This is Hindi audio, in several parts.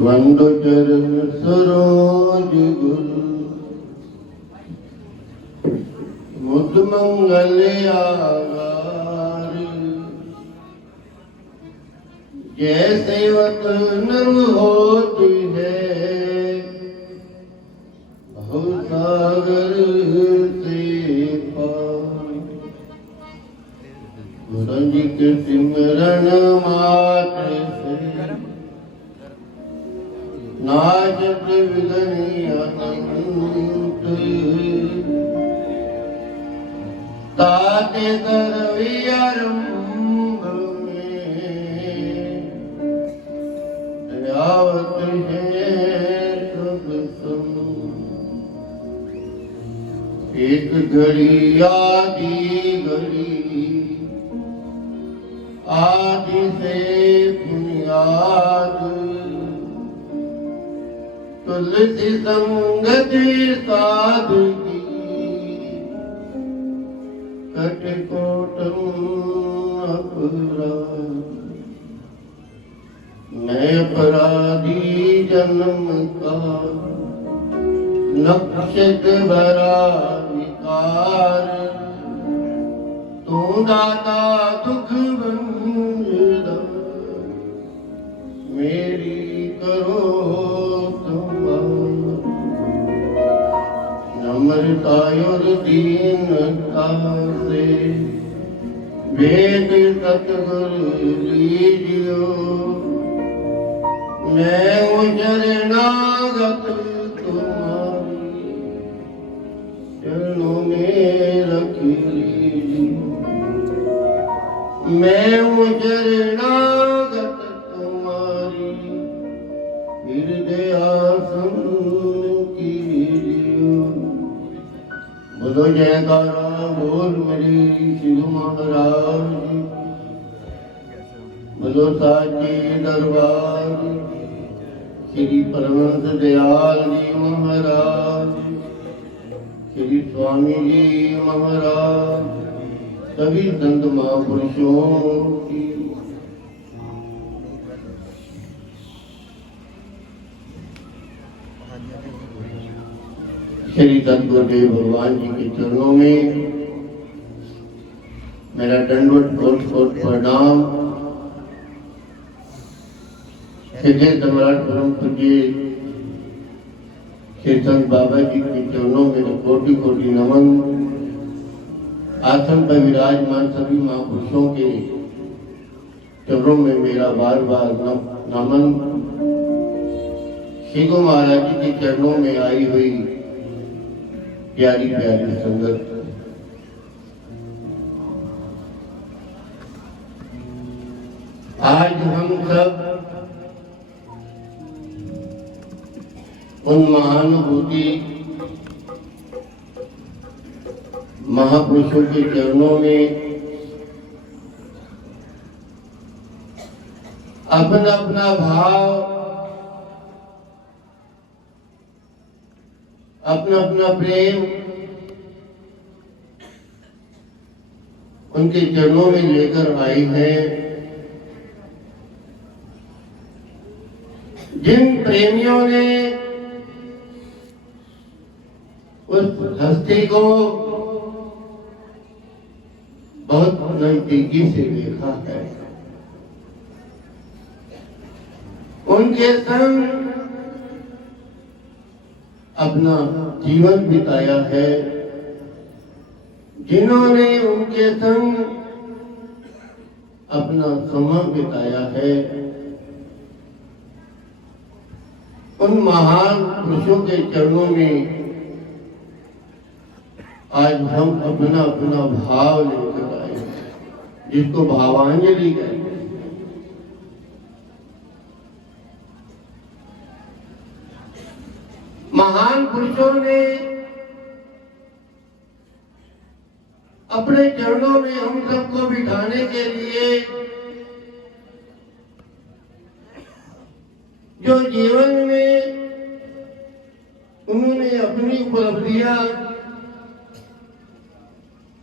वंदो चरण सरोज गुल मुद मंगल आगार जैसे वतन होती है भवसागर से पार गुरु के सिमरन मात्र नाचत विघ्न अनंत ताते करवी आरंभ में दयावत है सब संग एक घड़ी आदि घड़ी आदि से बुनियाद तुलसी संगति साधुकी कटकोटम अपराध मैं अपराधी जन्म का नक्षत भरा विकार तू दाता दुख बंधुरा मेरी करो नम्रतायुर दीनता से वेद सतगुरु लीजियो मैं शरणागत तुम्हारी चरणों में रख लीजियो मैं शरणागत तुम्हारी हृदय आसन बोलो जयकारा बोल मेरी शिव महाराज बोलो साची दरबार श्री परमहंस दयाल जी महाराज श्री स्वामी जी महाराज सभी संत महापुरुषों की श्री सतगुरुदेव भगवान जी के चरणों में मेरा दंडवत कोट कोट प्रणाम। सिद्धे सम्राट परम पूज्य श्री संत बाबा जी के चरणों में कोटि कोटि नमन। आसन पर विराजमान सभी महापुरुषों के चरणों में मेरा बार बार नमन। श्री गुरु महाराज जी के चरणों में आई हुई प्यारी प्यारी संगत, आज हम सब उन महानुभूति महापुरुषों के चरणों में अपना अपना भाव अपना अपना प्रेम उनके चरणों में लेकर आई है। जिन प्रेमियों ने उस हस्ती को बहुत नजदीकी से देखा है, उनके संग अपना जीवन बिताया है, जिन्होंने उनके संग अपना समय बिताया है, उन महान पुरुषों के चरणों में आज हम अपना अपना भाव लेकर आए, जिसको भावांजलि कहते हैं। महान पुरुषों ने अपने चरणों में हम सबको बिठाने के लिए जो जीवन में उन्होंने अपनी उपलब्धियां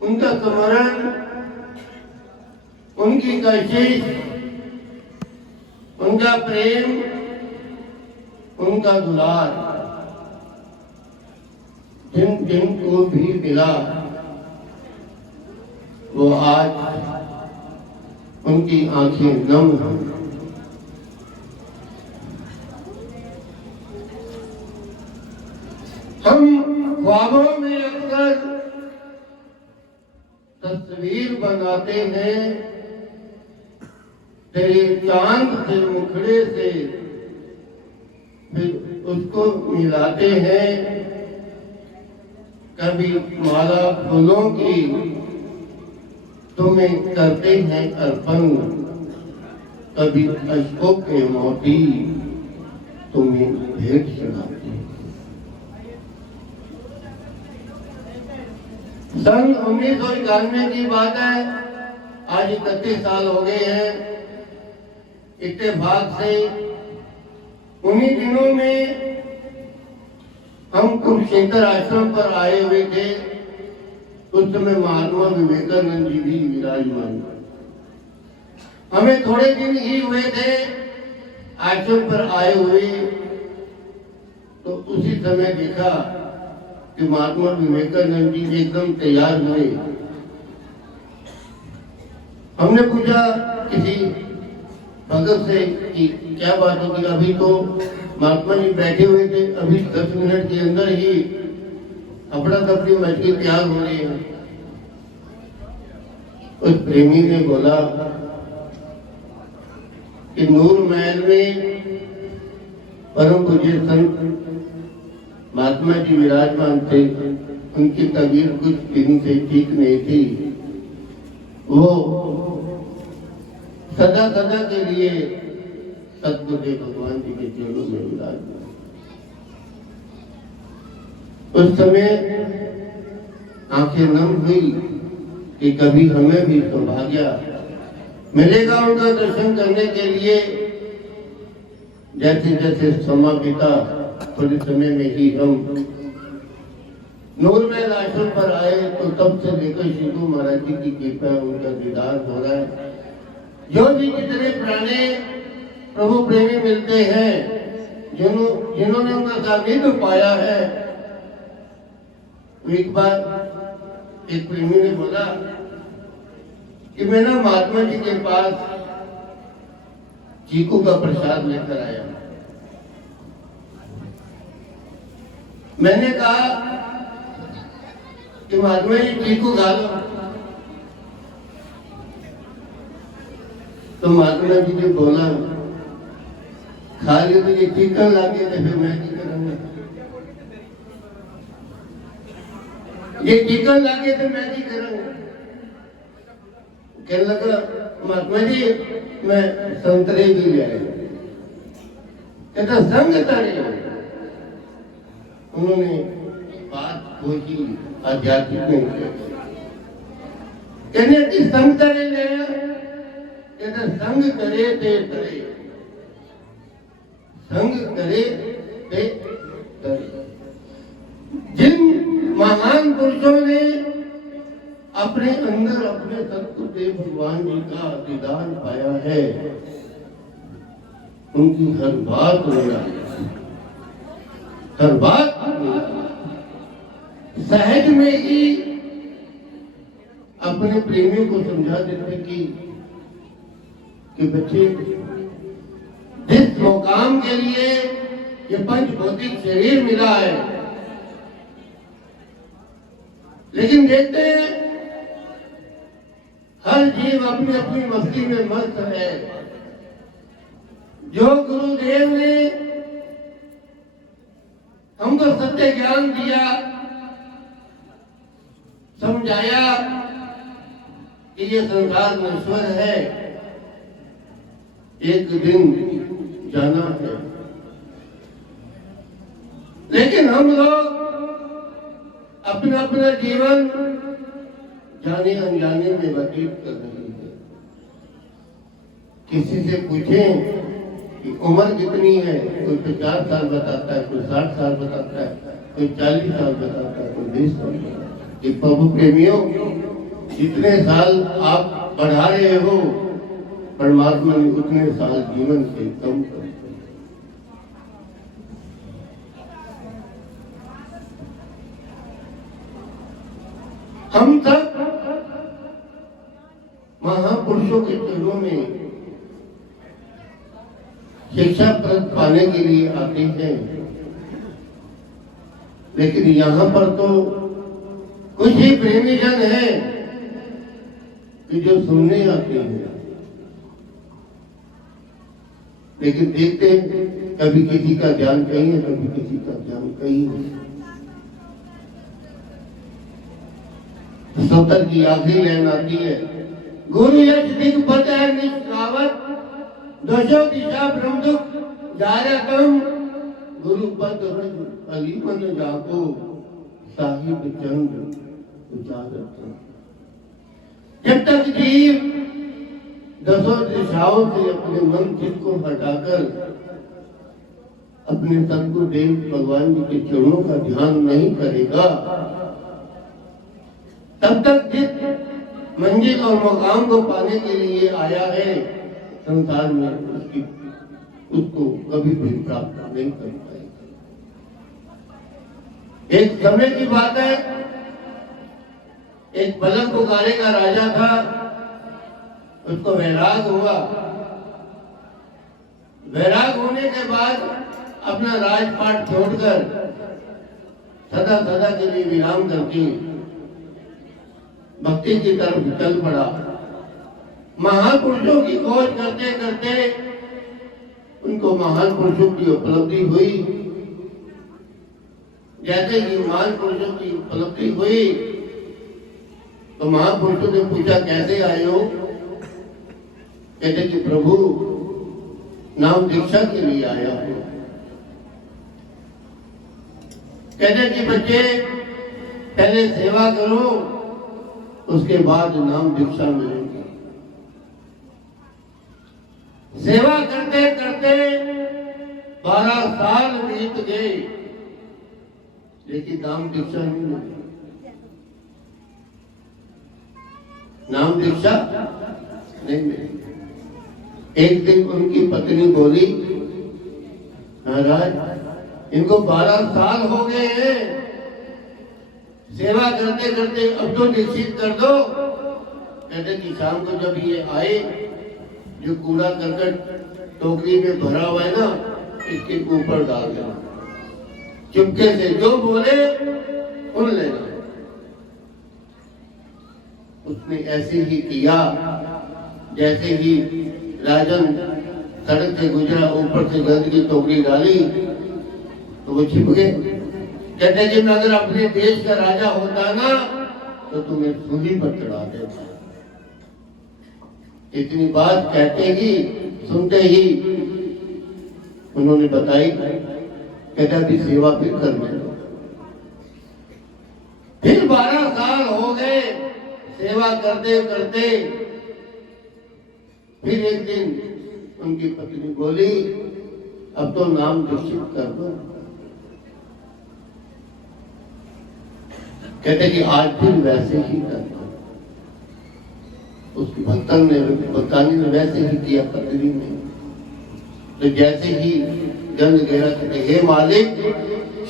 उनका स्मरण उनकी कशिश, उनका प्रेम, उनका दुलार जिन जिन को भी मिला वो आज उनकी आंखें नम हैं। हम ख्वाबों में अक्सर तस्वीर बनाते हैं तेरे चांद के मुखड़े से, फिर उसको मिलाते हैं कभी माला फूलों की तुम्हें करते हैं अर्पण, कभी अशकों के मोती तुम्हें भेंट चढ़ाते हैं। सन 1991 की बात है, आज 31 साल हो गए हैं। इत्तेफाक से उन्हीं दिनों में हम कुरुक्षेत्र आश्रम पर आए हुए थे। उस समय महात्मा विवेकानंद जी भी विराजमान। हमें थोड़े दिन ही हुए थे आश्रम पर आए हुए, तो उसी समय देखा कि महात्मा विवेकानंद जी एकदम तैयार हुए। हमने पूछा किसी भगत से कि क्या बात होगी, अभी तो महात्मा जी बैठे हुए थे, अभी 10 मिनट के अंदर ही अपना तपड़ी मच के तैयार हो रहे हैं। उस प्रेमी ने बोला कि नूर महल में परम पूज्य संत महात्मा जी विराजमान थे। उनकी तबीयत कुछ दिन से ठीक नहीं थी। वो सदा सदा के लिए सतगुरुदेव भगवान जी के चरणों में विराजमान। उस समय आंखें नम हुई कि कभी हमें भी सौभाग्य मिलेगा उनका दर्शन करने के लिए। जैसे जैसे समय बीता, थोड़े समय में ही हम नूर महल आश्रम पर आए, तो तब से लेकर शिवू महाराज जी की कृपा उनका दीदार हो रहा है। जो भी जितने पुराने प्रभु प्रेमी मिलते हैं, जिन्होंने उनका सानिध्य पाया है, एक बार एक प्रेमी ने बोला कि मैं ना महात्मा जी के पास चीकू का प्रसाद लेकर आया। मैंने कहा कि महात्मा जी चीकू खा लो। तो महात्मा जी ने बोला खा लिया तो ये चिकन लागे तो फिर मैं क्या करूंगा, ये चिकन लागे तो मैं क्या करूंगा। कहने लगा महात्मा जी मैं संतरे भी ले आया। कहता संग तरे। उन्होंने बात पूछी आध्यात्मिक में, कहने की संग तरे ले आया। कहता संग करे ते तरे, संग करे ते तरे। जिन महान पुरुषों ने अपने अंदर अपने सतगुरुदेव भगवान जी का दीदार पाया है, उनकी हर बात मेरा, हर बात सहज में ही अपने प्रेमियों को समझा देते कि बच्चे जिस मुकाम के लिए ये पंच भौतिक शरीर मिला है, लेकिन देखते हैं हर जीव अपनी अपनी मस्ती में मस्त है। जो गुरुदेव ने हमको सत्य ज्ञान दिया, समझाया कि ये संसार नश्वर है, एक दिन जाना है, लेकिन हम लोग अपना अपना जीवन जाने अनजाने में व्यतीत कर रहे हैं। किसी से पूछें कि उम्र कितनी है, कोई 50 साल बताता है, कोई 60 साल बताता है, कोई 40 साल बताता है, कोई 20 साल बताता है। कि प्रभु प्रेमियों, जितने साल आप बढ़ा रहे हो, परमात्मा ने उतने साल जीवन से कम कर दिए। हम सब महापुरुषों के चरणों में शिक्षा पाने के लिए आते हैं, लेकिन यहाँ पर तो कुछ ही प्रेमी जन है कि जो सुनने आते हैं, लेकिन देखते हैं कभी किसी का ध्यान कहीं है, कभी किसी का ध्यान कहीं है। सतर की आखिरी लाइन आती है, गुरु यश दिग्पत है निष्कावत, दशो दिशा ब्रह्मदुख जारकम, गुरु पद रज अलीमन जाको, साहिब चंद्र उजारत। जब तक जीव दसों दिशाओं से अपने मन चित्त को हटाकर अपने सतगुरुदेव भगवान जी के चरणों का ध्यान नहीं करेगा, तब तक जिस मंजिल और मुकाम को पाने के लिए आया है संसार में, उसको कभी भी प्राप्त नहीं कर पाएगा। एक समय की बात है, एक बलक पुकारे का राजा था, उसको वैराग हुआ। वैराग होने के बाद अपना राजपाट छोड़कर सदा सदा के लिए विराम करके भक्ति की तरफ चल पड़ा। महापुरुषों की खोज करते करते उनको महान पुरुषों की उपलब्धि हुई। जैसे ही महान पुरुषों की उपलब्धि हुई तो महापुरुषों ने पूछा, कैसे आए हो? कहते कि प्रभु नाम दीक्षा के लिए आया हूं। कहते कि बच्चे पहले सेवा करो, उसके बाद नाम दीक्षा मिलेगी। सेवा करते करते 12 साल बीत गए, लेकिन नाम दीक्षा नहीं मिली। नाम दीक्षा नहीं मिली। एक दिन उनकी पत्नी बोली, महाराज इनको 12 साल हो गए हैं, सेवा करते करते अब तो निश्चित कर दो। कहते कि शाम को जब ये आए, जो कूड़ा करकट टोकरी में भरा हुआ है ना, इसके ऊपर डाल देना, चुपके से जो बोले सुन लेना। उसने ऐसे ही किया। जैसे ही राजन सड़क से गुजरा, ऊपर से गंद की टोकरी डाली तो वो छिप गए। कहते कि मैं अगर अपने देश का राजा होता ना तो तुम्हें सूली पर चढ़ा देता। इतनी बात कहते ही सुनते ही उन्होंने बताई, कहता भी सेवा फिर करने दो। फिर 12 साल हो गए सेवा करते करते। फिर एक दिन उनकी पत्नी बोली, अब तो नाम दीक्षित कर दो। कहते कि आज फिर वैसे ही करना। उस भक्तानी ने वैसे ही किया पत्नी ने। तो जैसे ही जन्म गया, कहते हे मालिक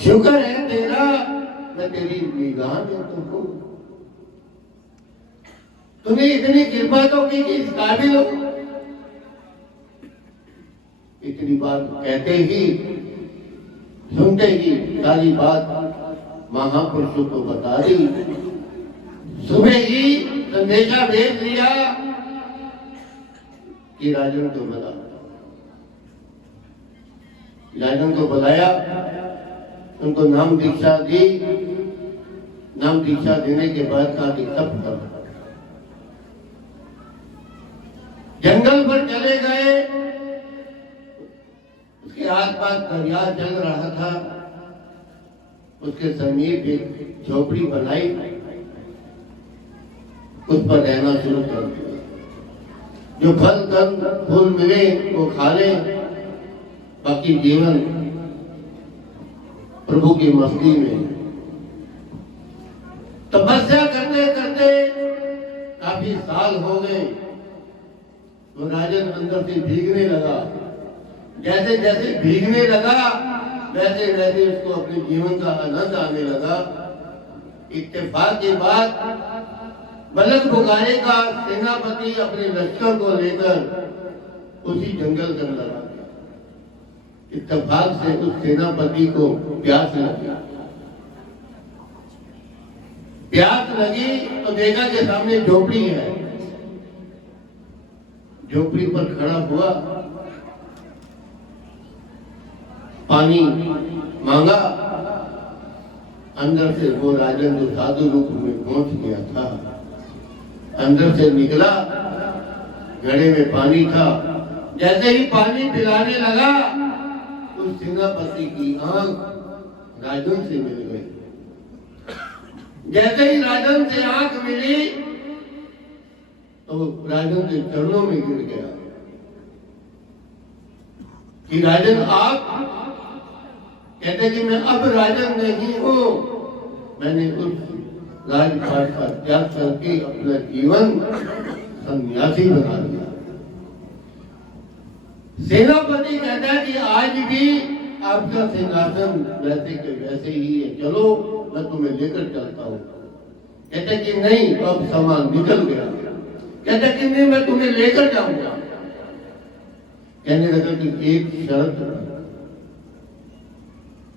शुक्र है तेरा, मैं तेरी निगाह में तो हूं। तूने इतनी कृपा तो की कि इस काबिल हो। इतनी बात कहते ही सुनते ही सारी बात महापुरुषों को बता दी। सुबह ही संदेशा भेज दिया कि राजन को बुला। राजन को बुलाया, उनको नाम दीक्षा दी। नाम दीक्षा देने के बाद कहा कि तब कर। जंगल पर चले गए। उसके आसपास दरिया चल रहा था। उसके समीप एक झोपड़ी बनाई, उस पर रहना शुरू कर दिया। जो फल कंद फूल मिले वो खा ले, बाकी जीवन प्रभु की मस्ती में। तपस्या करते करते काफी काफी साल हो गए तो राजन अंदर से भीगने लगा। जैसे जैसे भीगने लगा वैसे वैसे उसको अपने जीवन का आनंद आने लगा। इत्तेफाक के बाद बलक बुखारे का सेनापति अपने लश्कर को लेकर उसी जंगल के अंदर आ गया। इत्तेफाक से उस सेनापति को प्यास लगी। प्यास लगी तो देखा कि सामने झोपड़ी है। झोपड़ी पर खड़ा हुआ, पानी मांगा। अंदर से वो राजन जो साधु रूप में पहुंच गया था, अंदर से निकला, घड़े में पानी था। जैसे ही पानी पिलाने लगा उस सेनापति की आंख राजन से मिल गई। जैसे ही राजन से आंख मिली तो राजन के चरणों में गिर गया कि राजन आप। कहते कि मैं अब राजन नहीं हूं, मैंने उस राजपाट का त्याग करके अपना जीवन सन्यासी बना दिया। सेनापति कहता है कि आज भी आपका सिंहासन वैसे के वैसे ही है, चलो मैं तुम्हें लेकर चलता हूं। कहते कि नहीं, अब सामान निकल गया। कहते कि नहीं, मैं तुम्हें लेकर जाऊंगा। कहने लगा कि एक शर्त।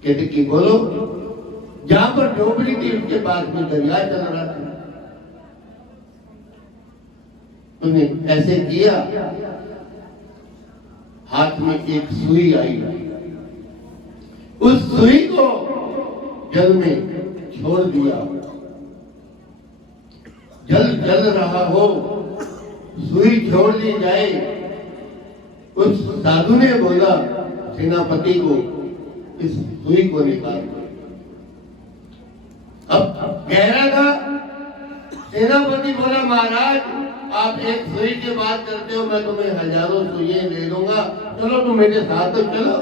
कहते कि बोलो। जहां पर झोपड़ी थी उसके पास में दरिया चल रहा था। तुमने ऐसे किया, हाथ में एक सुई आई, उस सुई को जल में छोड़ दिया। जल जल रहा हो, सुई छोड़ दी जाए। उस साधु ने बोला सेनापति को, इस सुई को निकाल दो। अब गहरा था। सेनापति बोला महाराज आप एक सुई की बात करते हो, मैं तुम्हें हजारों सुइयां दे दूंगा, चलो तुम मेरे साथ तो चलो।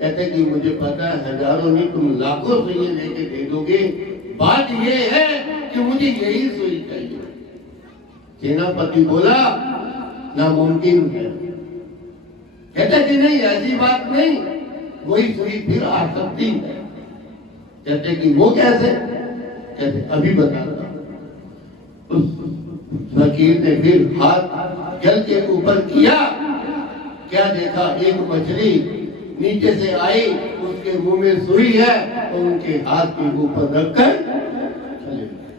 कहते कि मुझे पता है हजारों नहीं, तुम लाखों सुइयां लेके दे दोगे, बात ये है कि मुझे यही सुई चाहिए। सेनापति बोला नामुमकिन है। कहते कि नहीं, ऐसी बात नहीं, वही सुई फिर आ सकती है। कहते कि वो कैसे? कहते अभी बताता। उस फकीर ने फिर हाथ जल के ऊपर किया, क्या देखा, एक मछली नीचे से आई, उसके मुंह में सुई है और उनके हाथ के ऊपर रखकर चले गए।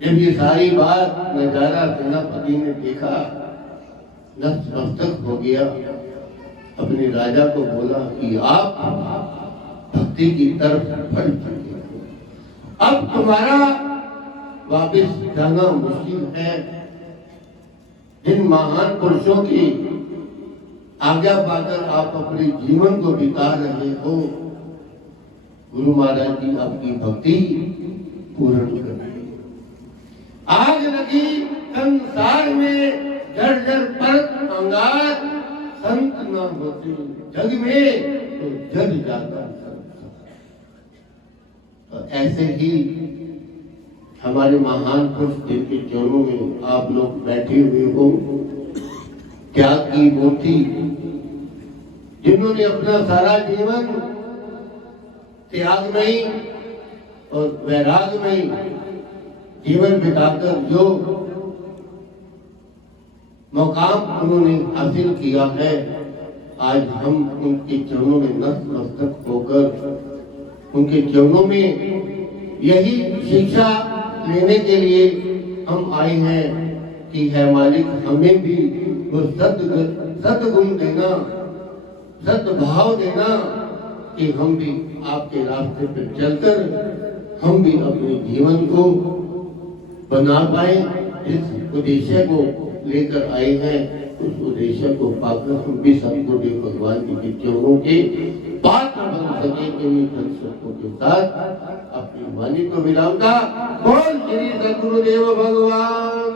जब ये सारी बात नजारा सेनापति ने देखा, नतमस्तक हो गया। अपने राजा को बोला कि आप भक्ति की तरफ बढ़ चुके, अब तुम्हारा वापस जाना मुश्किल है। जिन महान पुरुषों की आज्ञा पाकर आप अपने जीवन को बिता रहे हो, गुरु महाराज जी आपकी भक्ति पूर्ण करें। आग लगी संसार में, जड़ जड़ परत अंगार, संत न होते जग में तो जग जाता संसार। तो ऐसे ही हमारे महान पुरुष जिनके चरणों में आप लोग बैठे हुए हो, त्याग की मूर्ति, जिन्होंने अपना सारा जीवन त्यागमयी और वैरागमयी जीवन बिताकर जो मुकाम उन्होंने हासिल किया है, आज हम उनके चरणों में नतमस्तक होकर उनके चरणों में यही शिक्षा लेने के लिए हम आए हैं कि है मालिक हमें भी वो सद्गुण देना, सद्भाव देना कि हम भी आपके रास्ते पर चलकर हम भी अपने जीवन को बना पाए। जिस उद्देश्य को लेकर आए हैं उस उद्देश्य को पाकर हम भी सतगुरुदेव भगवान जी के चरणों के पात्र बन सके। इन शब्दों के साथ अपनी वाणी को विराम का। बोल श्री सतगुरुदेव भगवान